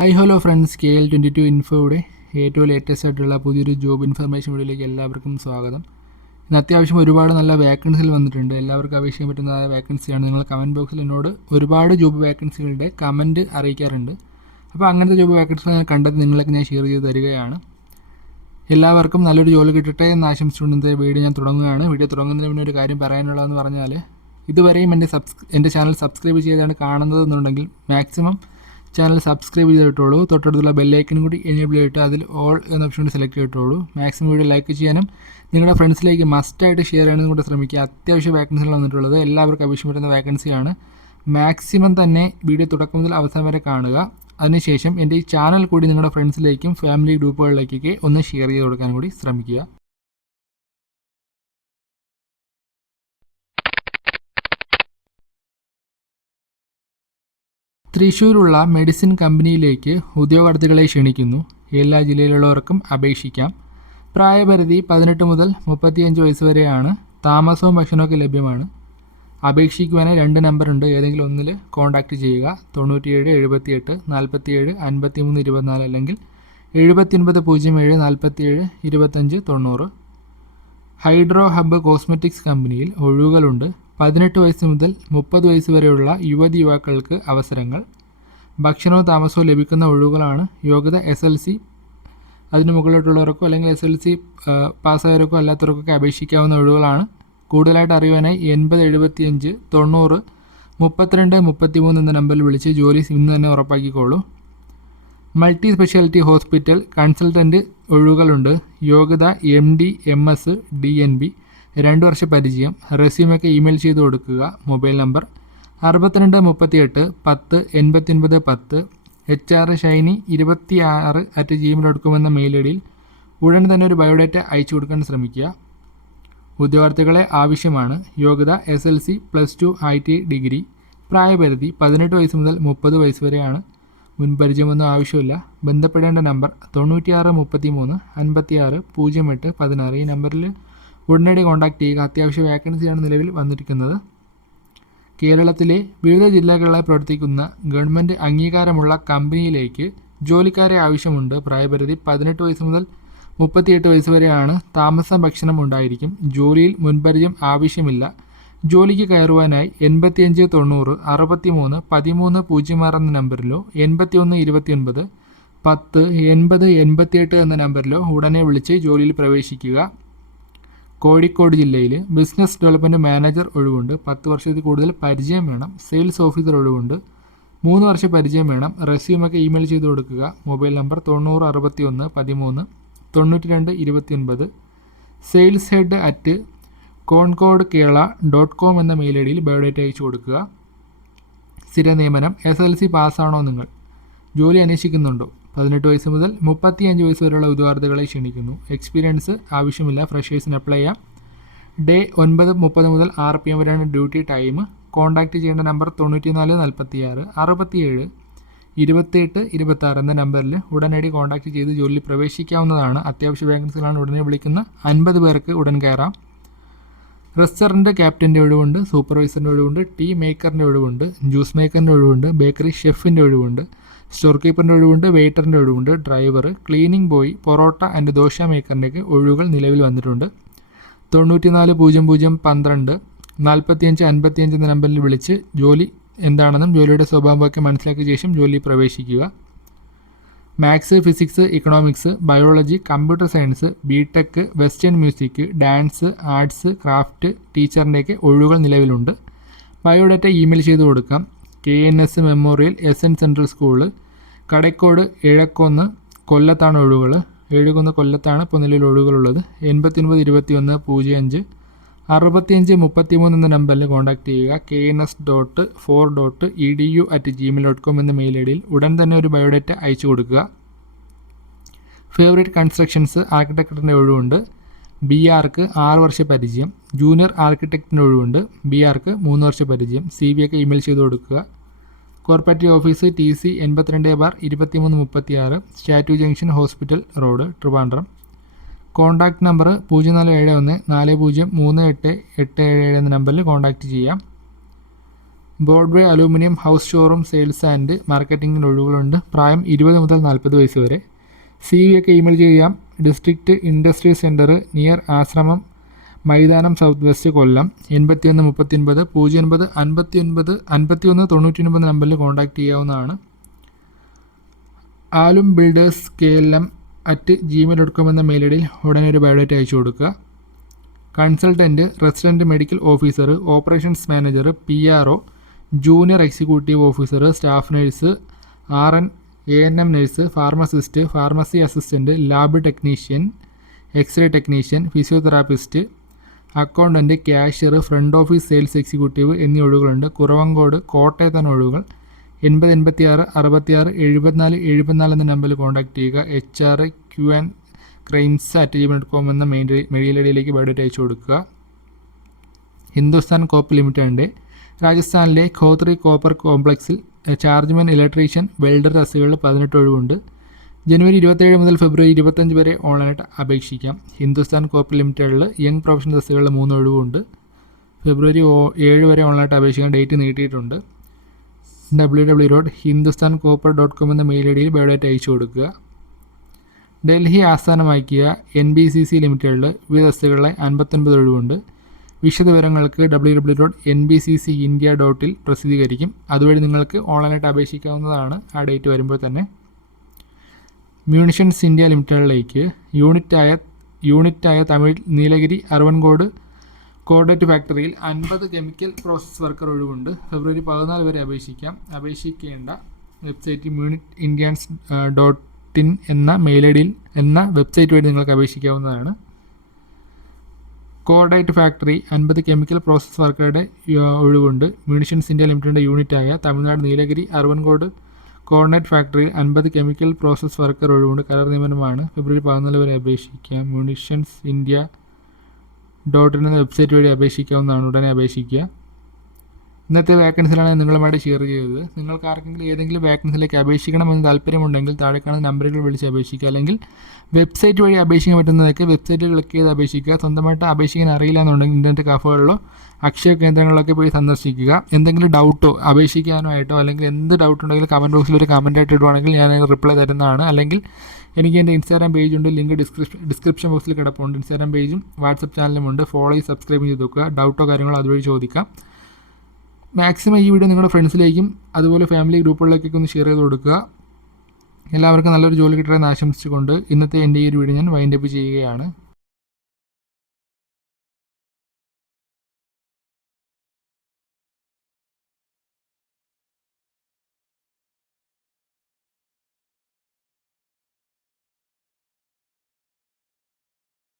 Hi hello friends K L twenty two ഇൻഫോയുടെ ഏറ്റവും latest ആയിട്ടുള്ള പുതിയൊരു ജോബ് ഇൻഫർമേഷൻ വീഡിയോയിലേക്ക് എല്ലാവർക്കും സ്വാഗതം. ഇന്ന് അത്യാവശ്യം ഒരുപാട് നല്ല വേക്കൻസികൾ വന്നിട്ടുണ്ട്. എല്ലാവർക്കും അപേക്ഷിക്കാൻ പറ്റുന്ന വേക്കൻസിയാണ് നിങ്ങൾ കമന്റ് ബോക്സിൽ എന്നോട് ഒരുപാട് ജോബ് വേക്കൻസികളുടെ കമന്റ് അറിയിക്കാറുണ്ട്. അപ്പോൾ അങ്ങനത്തെ ജോബ് വേക്കൻസികൾ ഞാൻ കണ്ടത് നിങ്ങളൊക്കെ ഞാൻ ഷെയർ ചെയ്ത് തരികയാണ്. എല്ലാവർക്കും നല്ലൊരു ജോലി കിട്ടട്ടെ എന്ന് ആശംസിച്ചുകൊണ്ട് ഇന്നത്തെ വീഡിയോ ഞാൻ തുടങ്ങുകയാണ്. വീഡിയോ തുടങ്ങുന്നതിന് മുന്നേ ഒരു കാര്യം പറയാനുള്ളതെന്ന് പറഞ്ഞാൽ ഇതുവരെയും എന്റെ സബ്സ് എന്റെ ചാനൽ സബ്സ്ക്രൈബ് ചെയ്താണ് കാണുന്നതെന്നുണ്ടെങ്കിൽ മാക്സിമം ചാനൽ സബ്സ്ക്രൈബ് ചെയ്തിട്ടുള്ളൂ തൊട്ടടുത്തുള്ള ബെല്ലൈക്കനും കൂടി എനേബിൾ ചെയ്തിട്ട് അതിൽ ഓൾ എന്ന ഓപ്ഷൻ കൂടി സെലക്ട് ചെയ്തിട്ടുള്ളൂ മാക്സിമം വീഡിയോ ലൈക്ക് ചെയ്യാനും നിങ്ങളുടെ ഫ്രണ്ട്സിലേക്ക് മസ്റ്റായിട്ട് ഷെയർ ചെയ്യാനും കൂടി ശ്രമിക്കുക. അത്യാവശ്യം വേക്കൻസികൾ വന്നിട്ടുള്ളത്. എല്ലാവർക്കും ആവശ്യം വരുന്ന വേക്കൻസിയാണ് മാക്സിമം തന്നെ വീഡിയോ തുടക്കം മുതൽ അവസാനം വരെ കാണുക. അതിനുശേഷം എന്റെ ഈ ചാനൽ കൂടി നിങ്ങളുടെ ഫ്രണ്ട്സിലേക്കും ഫാമിലി ഗ്രൂപ്പുകളിലേക്കൊക്കെ ഒന്ന് ഷെയർ ചെയ്ത് കൊടുക്കാൻ കൂടി ശ്രമിക്കുക. തൃശ്ശൂരുള്ള മെഡിസിൻ കമ്പനിയിലേക്ക് ഉദ്യോഗാർത്ഥികളെ ക്ഷണിക്കുന്നു. എല്ലാ ജില്ലയിലുള്ളവർക്കും അപേക്ഷിക്കാം. പ്രായപരിധി പതിനെട്ട് മുതൽ മുപ്പത്തിയഞ്ച് വയസ്സ് വരെയാണ്. താമസവും ഭക്ഷണമൊക്കെ ലഭ്യമാണ്. അപേക്ഷിക്കുവാനായി രണ്ട് നമ്പറുണ്ട് ഏതെങ്കിലും ഒന്നിൽ കോൺടാക്റ്റ് ചെയ്യുക. തൊണ്ണൂറ്റിയേഴ് എഴുപത്തിയെട്ട് നാൽപ്പത്തിയേഴ് അൻപത്തിമൂന്ന് ഇരുപത്തിനാല് അല്ലെങ്കിൽ എഴുപത്തിയൊൻപത് പൂജ്യം ഏഴ് നാൽപ്പത്തിയേഴ് ഇരുപത്തഞ്ച് തൊണ്ണൂറ്. ഹൈഡ്രോ ഹബ്ബ് കോസ്മെറ്റിക്സ് കമ്പനിയിൽ ഒഴിവുകളുണ്ട്. പതിനെട്ട് വയസ്സ് മുതൽ മുപ്പത് വയസ്സ് വരെയുള്ള യുവതി യുവാക്കൾക്ക് അവസരങ്ങൾ. ഭക്ഷണവും താമസവും ലഭിക്കുന്ന ഒഴിവുകളാണ്. യോഗ്യത എസ് എൽ സി അതിന് മുകളിലോട്ടുള്ളവർക്കോ അല്ലെങ്കിൽ എസ് എൽ സി പാസ്സായവർക്കോ അല്ലാത്തവർക്കൊക്കെ അപേക്ഷിക്കാവുന്ന ഒഴിവുകളാണ്. കൂടുതലായിട്ട് അറിയുവാനായി എൺപത് എഴുപത്തിയഞ്ച് തൊണ്ണൂറ് മുപ്പത്തിരണ്ട് മുപ്പത്തിമൂന്ന് എന്ന നമ്പറിൽ വിളിച്ച് ജോലി ഇന്ന് തന്നെ ഉറപ്പാക്കിക്കോളൂ. മൾട്ടി സ്പെഷ്യാലിറ്റി ഹോസ്പിറ്റൽ കൺസൾട്ടന്റ് ഒഴിവുകളുണ്ട്. യോഗ്യത M D M S D N B രണ്ട് വർഷ പരിചയം റെസ്യൂമൊക്കെ ഇമെയിൽ ചെയ്ത് കൊടുക്കുക മൊബൈൽ നമ്പർ അറുപത്തിരണ്ട് മുപ്പത്തിയെട്ട് പത്ത് എൺപത്തിയൊൻപത് പത്ത് എച്ച് ആർ ഷൈനി ഇരുപത്തി ആറ് അറ്റ് ജിമെയിൽ ഡോട്ട് കോം എന്ന മെയിൽ ഐ ഡിയിൽ ഉടൻ തന്നെ ഒരു ബയോഡേറ്റ അയച്ചു കൊടുക്കാൻ ശ്രമിക്കുക. ഉദ്യോഗാർത്ഥികളെ ആവശ്യമാണ്. യോഗ്യത S L C plus two I T degree പ്രായപരിധി പതിനെട്ട് വയസ്സ് മുതൽ മുപ്പത് വയസ്സ് വരെയാണ്. മുൻപരിചയമൊന്നും ആവശ്യമില്ല. ബന്ധപ്പെടേണ്ട നമ്പർ തൊണ്ണൂറ്റിയാറ് മുപ്പത്തി മൂന്ന് അൻപത്തിയാറ് പൂജ്യം എട്ട് പതിനാറ് ഈ നമ്പറിൽ ഉടനടി കോൺടാക്റ്റ് ചെയ്യുക. അത്യാവശ്യ വേക്കൻസിയാണ് നിലവിൽ വന്നിരിക്കുന്നത്. കേരളത്തിലെ വിവിധ ജില്ലകളിലായി പ്രവർത്തിക്കുന്ന ഗവൺമെന്റ് അംഗീകാരമുള്ള കമ്പനിയിലേക്ക് ജോലിക്കാരെ ആവശ്യമുണ്ട്. പ്രായപരിധി പതിനെട്ട് വയസ്സ് മുതൽ മുപ്പത്തിയെട്ട് വയസ്സ് വരെയാണ്. താമസം ഭക്ഷണം ഉണ്ടായിരിക്കും. ജോലിയിൽ മുൻപരിചയം ആവശ്യമില്ല. ജോലിക്ക് കയറുവാനായി എൺപത്തിയഞ്ച് തൊണ്ണൂറ് അറുപത്തി മൂന്ന് പതിമൂന്ന് പൂജ്യം ആറ് എന്ന നമ്പറിലോ എൺപത്തിയൊന്ന് ഇരുപത്തിയൊൻപത് പത്ത് എൺപത് എൺപത്തിയെട്ട് എന്ന നമ്പറിലോ ഉടനെ വിളിച്ച് ജോലിയിൽ പ്രവേശിക്കുക. കോഴിക്കോട് ജില്ലയിൽ ബിസിനസ് ഡെവലപ്മെന്റ് മാനേജർ ഒഴിവുണ്ട്. പത്ത് വർഷത്തിൽ കൂടുതൽ പരിചയം വേണം. സെയിൽസ് ഓഫീസർ ഒഴിവുണ്ട്. മൂന്ന് വർഷം പരിചയം വേണം. റെസ്യൂമൊക്കെ ഇമെയിൽ ചെയ്ത് കൊടുക്കുക. മൊബൈൽ നമ്പർ തൊണ്ണൂറ് അറുപത്തി ഒന്ന് പതിമൂന്ന് തൊണ്ണൂറ്റി രണ്ട് ഇരുപത്തി ഒൻപത് sales head at Concord Kerala dot com എന്ന മെയിൽ ഐ ഡിയിൽ ബയോഡേറ്റ അയച്ചു കൊടുക്കുക. സ്ഥിര നിയമനം എസ് എൽ സി പാസ്സാണോ നിങ്ങൾ? ജോലി അന്വേഷിക്കുന്നുണ്ടോ? പതിനെട്ട് വയസ്സ് മുതൽ മുപ്പത്തിയഞ്ച് വയസ്സ് വരെയുള്ള ഉദ്യോഗാർത്ഥികളെ ക്ഷണിക്കുന്നു. എക്സ്പീരിയൻസ് ആവശ്യമില്ല. ഫ്രഷേഴ്സിന് അപ്ലൈ ചെയ്യാം. ഡേ ഒൻപത് മുപ്പത് മുതൽ ആറ് പി എം വരെയാണ് ഡ്യൂട്ടി ടൈം കോൺടാക്റ്റ് ചെയ്യേണ്ട നമ്പർ തൊണ്ണൂറ്റി നാല് നാൽപ്പത്തിയാറ് അറുപത്തിയേഴ് ഇരുപത്തിയെട്ട് ഇരുപത്താറ് എന്ന നമ്പറിൽ ഉടനടി കോൺടാക്റ്റ് ചെയ്ത് ജോലിയിൽ പ്രവേശിക്കാവുന്നതാണ്. അത്യാവശ്യ വേക്കൻസികളാണ് ഉടനെ വിളിക്കുന്ന അൻപത് പേർക്ക് ഉടൻ കയറാം. റെസ്റ്റോറന്റ് ക്യാപ്റ്റന്റെ ഒഴിവുണ്ട് സൂപ്പർവൈസറിന്റെ ഒഴിവുണ്ട് ടീ മേക്കറിന്റെ ഒഴിവുണ്ട് ജ്യൂസ് മേക്കറിന്റെ ഒഴിവുണ്ട് ബേക്കറി ഷെഫിന്റെ ഒഴിവുണ്ട്. സ്റ്റോർ കീപ്പറിന്റെ ഒഴിവുണ്ട് വെയിറ്ററിന്റെ ഒഴിവുണ്ട് driver cleaning boy parotta and dosa മേക്കറിന്റെയൊക്കെ ഒഴിവുകൾ നിലവിൽ വന്നിട്ടുണ്ട്. തൊണ്ണൂറ്റിനാല് പൂജ്യം പൂജ്യം പന്ത്രണ്ട് നാൽപ്പത്തിയഞ്ച് അൻപത്തിയഞ്ച് എന്ന നമ്പറിൽ വിളിച്ച് ജോലി എന്താണെന്നും ജോലിയുടെ സ്വഭാവമൊക്കെ മനസ്സിലാക്കിയ ശേഷം ജോലി പ്രവേശിക്കുക. Maths physics economics biology computer science B Tech western music dance arts craft ടീച്ചറിന്റെയൊക്കെ ഒഴിവുകൾ നിലവിലുണ്ട്. ബയോഡാറ്റ ഇമെയിൽ ചെയ്ത് കൊടുക്കാം. K N S memorial S N central school Kadakkode Ezhukone കൊല്ലത്താണ് ഒഴിവുകൾ ഏഴുകൊന്ന് കൊല്ലത്താണ് ഇപ്പോൾ നിലവിൽ ഒഴിവുകളുള്ളത്. എൺപത്തിയൊൻപത് ഇരുപത്തിയൊന്ന് പൂജ്യം അഞ്ച് അറുപത്തിയഞ്ച് മുപ്പത്തിമൂന്ന് എന്ന നമ്പറിൽ കോൺടാക്ട് ചെയ്യുക. K N S dot four dot E D U at Gmail dot com എന്ന മെയിൽ ഐ ഡിയിൽ ഉടൻ തന്നെ ഒരു ബയോഡേറ്റ അയച്ചു കൊടുക്കുക. ഫേവറേറ്റ് കൺസ്ട്രക്ഷൻസ് ആർക്കിടെക്ടറിന്റെ ഒഴിവുണ്ട്. ബി ആർക്ക് ആറ് വർഷ പരിചയം. ജൂനിയർ ആർക്കിടെക്റ്റിന്റെ ഒഴിവുണ്ട്. ബി ആർക്ക് മൂന്ന് വർഷ പരിചയം. സി ബി ഒക്കെ ഇമെയിൽ ചെയ്ത് കൊടുക്കുക. കോർപ്പറേറ്റീവ് ഓഫീസ് ടി സി എൺപത്തിരണ്ട് ബാർ ഇരുപത്തിമൂന്ന് മുപ്പത്തി ആറ് statue junction hospital road Trivandrum contact number പൂജ്യം നാല് ഏഴ് ഒന്ന് നാല് പൂജ്യം മൂന്ന് എട്ട് എട്ട് ഏഴ് ഏഴ് എന്ന നമ്പറിൽ കോൺടാക്റ്റ് ചെയ്യാം. Broadway aluminium house showroom sales and മാർക്കറ്റിംഗിന്റെ ഒഴിവുകളുണ്ട്. പ്രായം ഇരുപത് മുതൽ നാൽപ്പത് വയസ്സ് വരെ. സി വി ഒക്കെ ഇമെയിൽ ചെയ്യാം. District industry centre near Ashramam Maidanam south west കൊല്ലം. എൺപത്തിയൊന്ന് മുപ്പത്തിയൊൻപത് പൂജ്യം ഒൻപത് അൻപത്തി ഒൻപത് അൻപത്തി ഒന്ന് തൊണ്ണൂറ്റി ഒൻപത് നമ്പറിൽ കോൺടാക്റ്റ് ചെയ്യാവുന്നതാണ്. Aalum builders K L M at Gmail dot com എന്ന മെയിൽ ഐ ഉടനെ ഒരു ബയോഡേറ്റ അയച്ചു കൊടുക്കുക. Consultant resident medical officer operations manager P R O junior executive officer staff nurse R N A N M nurse pharmacist pharmacy assistant lab technician x-ray technician physiotherapist accountant cashier front office sales executive എന്നീ ഒഴിവുകളുണ്ട്. കുറവങ്കോട് കോട്ടയത്താണ് ഒഴിവുകൾ. എൺപത് എൺപത്തി ആറ് അറുപത്തിയാറ് എഴുപത്തിനാല് എഴുപത്തിനാല് എന്ന നമ്പറിൽ കോൺടാക്ട് ചെയ്യുക. H R Q and crimes at Gmail dot com എന്ന മെയിൽ മെയിൽ ഐ ഡിയിലേക്ക് ബയോഡേറ്റ് അയച്ചു കൊടുക്കുക. ഹിന്ദുസ്ഥാൻ കോപ്പ് ലിമിറ്റഡിന്റെ രാജസ്ഥാനിലെ ഖോത്രി കോപ്പർ കോംപ്ലക്സിൽ ചാർജ്മാൻ ഇലക്ട്രീഷ്യൻ വെൽഡർ തസ്തികകളിൽ പതിനെട്ട് ഒഴിവുണ്ട്. ജനുവരി ഇരുപത്തേഴ് മുതൽ ഫെബ്രുവരി ഇരുപത്തഞ്ച് വരെ ഓൺലൈനായിട്ട് അപേക്ഷിക്കാം. ഹിന്ദുസ്ഥാൻ കോപ്പ് ലിമിറ്റഡിൽ യങ് പ്രൊഫഷണൽ തസ്തികകളിൽ മൂന്ന് ഒഴിവുണ്ട്. ഫെബ്രുവരി ഏഴ് വരെ ഓൺലൈനായിട്ട് അപേക്ഷിക്കാൻ date നീട്ടിയിട്ടുണ്ട്. W W dot Hindustan copper dot com എന്ന മെയിൽ ഐ ഡിയിൽ ബയോഡേറ്റ അയച്ചു കൊടുക്കുക. ഡൽഹി ആസ്ഥാനമാക്കിയ എൻ ബി സി സി ലിമിറ്റഡിൽ വിവിധ തസ്തികളിലെ അൻപത്തൊൻപത് ഒഴിവുണ്ട്. വിശദവിവരങ്ങൾക്ക് W W dot N B C C India ഡോട്ടിൽ പ്രസിദ്ധീകരിക്കും. അതുവഴി നിങ്ങൾക്ക് ഓൺലൈനായിട്ട് അപേക്ഷിക്കാവുന്നതാണ് ആ ഡേറ്റ് വരുമ്പോൾ തന്നെ. മ്യൂണിഷൻസ് ഇന്ത്യ ലിമിറ്റഡിലേക്ക് യൂണിറ്റായ യൂണിറ്റായ തമിഴ് നീലഗിരി അറുവൻകോട് കോർഡേറ്റ് ഫാക്ടറിയിൽ അൻപത് കെമിക്കൽ പ്രോസസ് വർക്കർ ഒഴിവുണ്ട്. ഫെബ്രുവരി പതിനാല് വരെ അപേക്ഷിക്കാം. അപേക്ഷിക്കേണ്ട website munit Indians dot in എന്ന മെയിൽ ഐ ഡിയിൽ എന്ന വെബ്സൈറ്റ് വഴി നിങ്ങൾക്ക് അപേക്ഷിക്കാവുന്നതാണ്. കോർഡൈറ്റ് ഫാക്ടറി അൻപത് കെമിക്കൽ പ്രോസസ് വർക്കറുടെ ഒഴിവുണ്ട്. മ്യൂണിഷൻസ് ഇന്ത്യ ലിമിറ്റഡിന്റെ യൂണിറ്റായ തമിഴ്നാട് നീലഗിരി അറുവൻകോട് കോർണറ്റ് ഫാക്ടറിയിൽ അൻപത് കെമിക്കൽ പ്രോസസ് വർക്കർ ഒഴിവുണ്ട്. കരാർ നിയമനമാണ്. ഫെബ്രുവരി പതിനാല് വരെ അപേക്ഷിക്കാം. മ്യൂണിഷൻസ് ഇന്ത്യ ഡോട്ട് ഇൻ എന്ന വെബ്സൈറ്റ് വഴി അപേക്ഷിക്കാവുന്നതാണ്. ഉടനെ അപേക്ഷിക്കുക. ഇന്നത്തെ വേക്കൻസിലാണ് നിങ്ങളുമായിട്ട് ഷെയർ ചെയ്തത്. നിങ്ങൾക്ക് ആർക്കെങ്കിലും ഏതെങ്കിലും വേക്കൻസിലേക്ക് അപേക്ഷിക്കണമെന്ന് താല്പര്യമുണ്ടെങ്കിൽ താഴെ കാണുന്ന നമ്പറുകൾ വിളിച്ച് അപേക്ഷിക്കുക. അല്ലെങ്കിൽ വെബ്സൈറ്റ് വഴി അപേക്ഷിക്കാൻ പറ്റുന്നതൊക്കെ വെബ്സൈറ്റിൽ ക്ലിക്ക് ചെയ്ത് അപേക്ഷിക്കുക. സ്വന്തമായിട്ട് അപേക്ഷിക്കാൻ അറിയില്ല എന്നുണ്ടെങ്കിൽ ഇന്റർനെറ്റ് കഫകളിലോ അക്ഷയ കേന്ദ്രങ്ങളിലൊക്കെ പോയി സന്ദർശിക്കുക. എന്തെങ്കിലും ഡൗട്ടോ അപേക്ഷിക്കാനോ ആയിട്ടോ അല്ലെങ്കിൽ എന്ത് ഡൗട്ട് ഉണ്ടെങ്കിലും കമന്റ് ബോക്സിൽ ഒരു കമന്റ് ആയിട്ട് ഇടുവാണെങ്കിൽ ഞാൻ റിപ്ലൈ തരുന്നതാണ്. അല്ലെങ്കിൽ എനിക്ക് എന്റെ ഇൻസ്റ്റാഗ്രാം പേജുണ്ട് ലിങ്ക് ഡിസ്ക്രിപ്ഷൻ ഡിസ്ക്രിപ്ഷൻ ബോക്സിൽ കിടപ്പുണ്ട്. ഇൻസ്റ്റാഗ്രാം പേജും വാട്സപ്പ് ചാനലും ഉണ്ട്. ഫോളോ സബ്സ്ക്രൈബ് ചെയ്ത് നോക്കുക ഡൗട്ടോ കാര്യങ്ങളോ അതുവഴി ചോദിക്കാം. മാക്സിമം ഈ വീഡിയോ നിങ്ങളുടെ ഫ്രണ്ട്സിലേക്കും അതുപോലെ ഫാമിലി ഗ്രൂപ്പുകളിലേക്കൊക്കെ ഒന്ന് ഷെയർ ചെയ്ത് കൊടുക്കുക. എല്ലാവർക്കും നല്ലൊരു ജോലി കിട്ടണമെന്ന് ആശംസിച്ചുകൊണ്ട് ഇന്നത്തെ എന്റെ ഈ ഒരു വീഡിയോ ഞാൻ വൈൻഡപ്പ് ചെയ്യുകയാണ്.